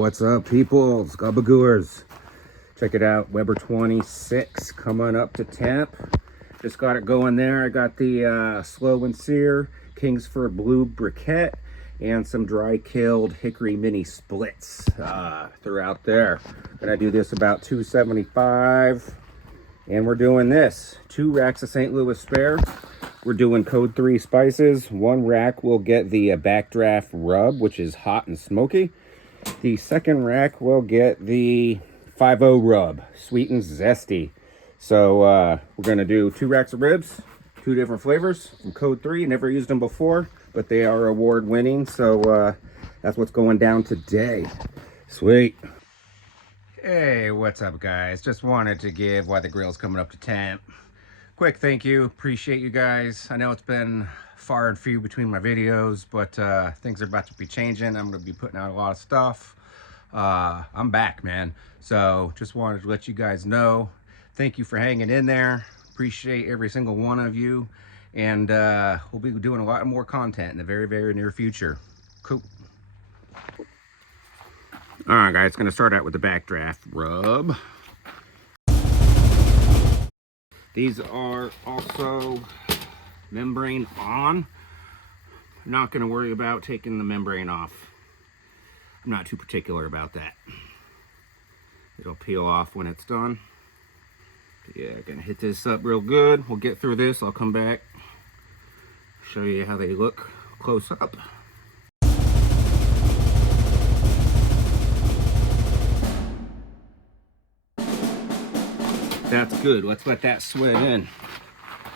What's up, people? Scubagoers. Check it out, Weber 26 coming up to temp. Just got it going there. I got the Slow N Sear Kingsford Blue Briquette and some dry killed hickory mini splits throughout there. Gonna do this about $275, and we're doing this 2 racks of St. Louis spare. We're doing code 3 spices. 1 rack will get the backdraft rub, which is hot and smoky. The second rack will get the 5-0 rub, sweet and zesty. So we're gonna do 2 racks of ribs, 2 different flavors from code 3. Never used them before, but they are award winning. So that's what's going down today. Sweet. Hey, what's up, guys? Just wanted to give while the grill's coming up to temp. Quick thank you. Appreciate you guys. I know it's been far and few between my videos, but things are about to be changing. I'm going to be putting out a lot of stuff. I'm back, man. So just wanted to let you guys know. Thank you for hanging in there. Appreciate every single one of you. And we'll be doing a lot more content in the very, very near future. Cool. All right, guys. Going to start out with the backdraft rub. These are also membrane on. I'm not going to worry about taking the membrane off. I'm not too particular about that. It'll peel off when it's done. Yeah, gonna hit this up real good. We'll get through this. I'll come back, show you how they look close up. That's good. Let's let that sweat in.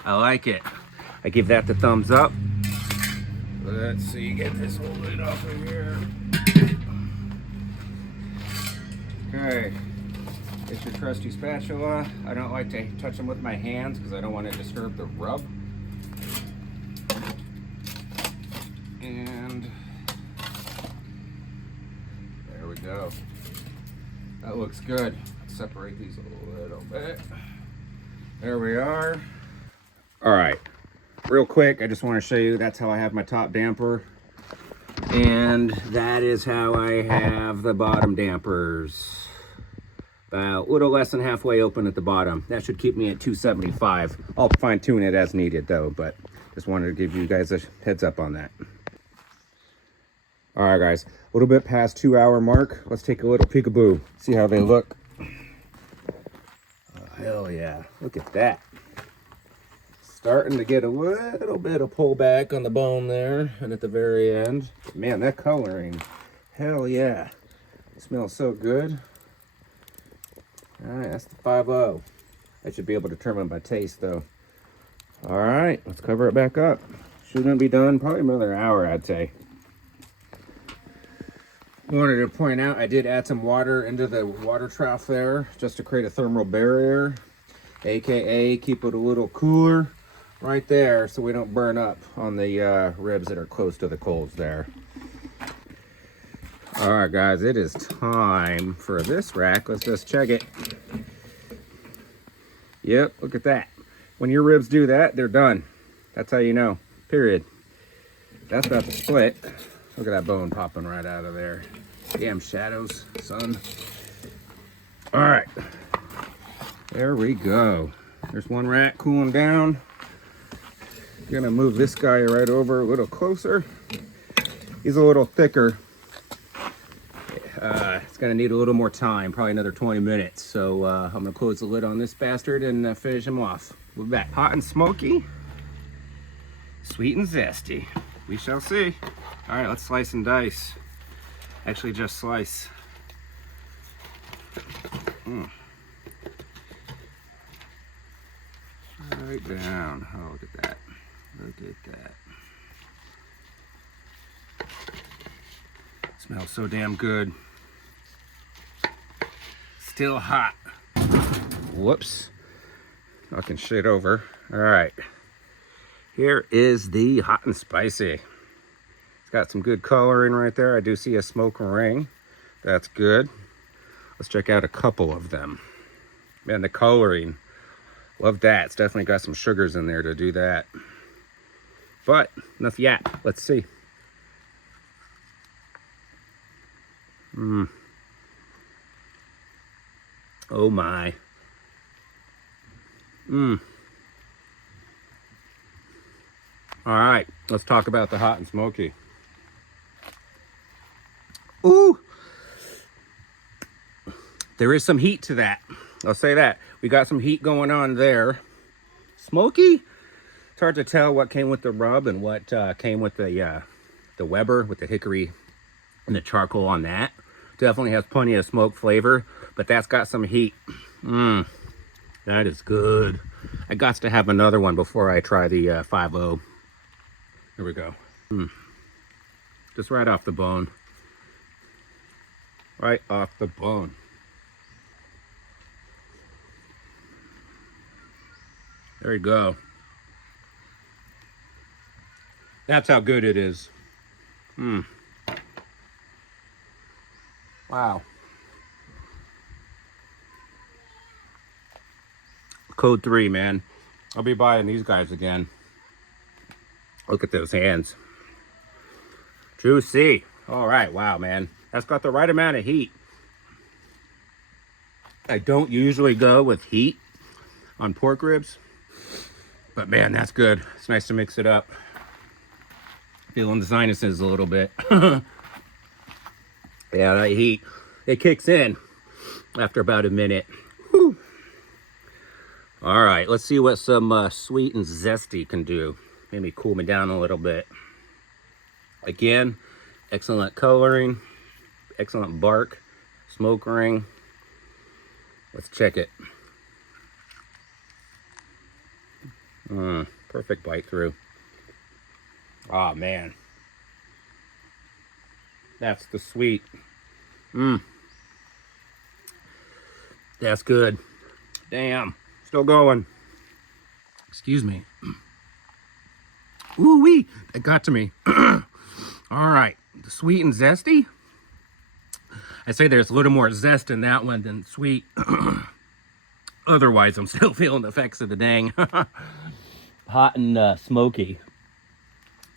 I like it. I give that the thumbs up. Let's see, get this whole lid off of here. Okay. It's your trusty spatula. I don't like to touch them with my hands because I don't want to disturb the rub. And there we go. That looks good. Separate these a little bit. There we are. All right, real quick, I just want to show you that's how I have my top damper, and that is how I have the bottom dampers. About a little less than halfway open at the bottom. That should keep me at 275. I'll fine tune it as needed though, but just wanted to give you guys a heads up on that. All right, guys, a little bit past 2-hour mark. Let's take a little peekaboo, see how they look. Hell yeah, look at that. Starting to get a little bit of pullback on the bone there and at the very end. Man, that coloring, hell yeah. It smells so good. All right, that's the 5-0. I should be able to determine by taste though. All right, let's cover it back up. Shouldn't be done, probably another hour, I'd say. Wanted to point out I did add some water into the water trough there just to create a thermal barrier, aka keep it a little cooler right there so we don't burn up on the ribs that are close to the coals there. All right, guys, it is time for this rack. Let's just check it. Yep, look at that. When your ribs do that, they're done. That's how you know, period. That's about to split. Look at that bone popping right out of there. Damn shadows, son. All right, there we go. There's one rack cooling down. Gonna move this guy right over a little closer. He's a little thicker. It's gonna need a little more time, probably another 20 minutes. So I'm gonna close the lid on this bastard and finish him off. We'll be back. Hot and smoky, sweet and zesty. We shall see. All right, let's slice and dice. Actually, just slice. Right down. Oh, look at that. Look at that. Smells so damn good. Still hot. Whoops. Knocking shit over. All right. Here is the hot and spicy. It's got some good coloring right there. I do see a smoke ring. That's good. Let's check out a couple of them. Man, the coloring. Love that. It's definitely got some sugars in there to do that. But enough yap. Let's see. Oh my. All right, let's talk about the hot and smoky. Ooh, there is some heat to that. I'll say that. We got some heat going on there. Smoky, it's hard to tell what came with the rub and what came with the Weber, with the hickory and the charcoal on that. Definitely has plenty of smoke flavor, but that's got some heat. That is good. I got to have another one before I try the 5.0. Here we go. Just right off the bone. Right off the bone. There you go. That's how good it is. Wow. Code 3, man. I'll be buying these guys again. Look at those hands. Juicy. All right. Wow, man. That's got the right amount of heat. I don't usually go with heat on pork ribs, but man, that's good. It's nice to mix it up. Feeling the sinuses a little bit. Yeah, that heat, it kicks in after about a minute. Whew. All right, let's see what some sweet and zesty can do. Maybe cool me down a little bit. Again, excellent coloring, excellent bark, smoke ring. Let's check it. Perfect bite through. Oh man, that's the sweet. That's good. Damn, still going. Excuse me. Ooh wee, that got to me. All right, the sweet and zesty. I say there's a little more zest in that one than sweet. Otherwise, I'm still feeling the effects of the dang. Hot and smoky.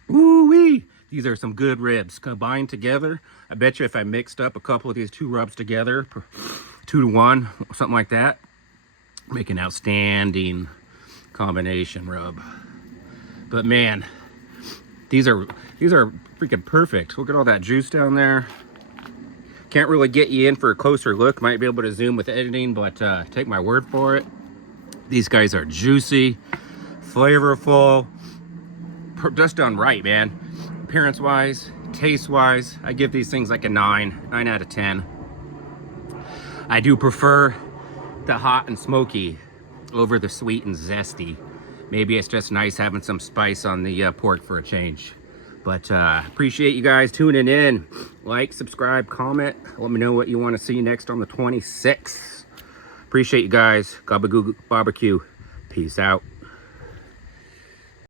Ooh wee! These are some good ribs combined together. I bet you if I mixed up a couple of these two rubs together, 2 to 1, something like that, make an outstanding combination rub. But man, these are freaking perfect. Look at all that juice down there. Can't really get you in for a closer look. Might be able to zoom with editing, but take my word for it. These guys are juicy, flavorful, just done right, man. Appearance wise, taste wise, I give these things like a 9 out of 10. I do prefer the hot and smoky over the sweet and zesty. Maybe it's just nice having some spice on the pork for a change. But appreciate you guys tuning in. Like, subscribe, comment. Let me know what you want to see next on the 26th. Appreciate you guys. Gabagoo barbecue. Peace out.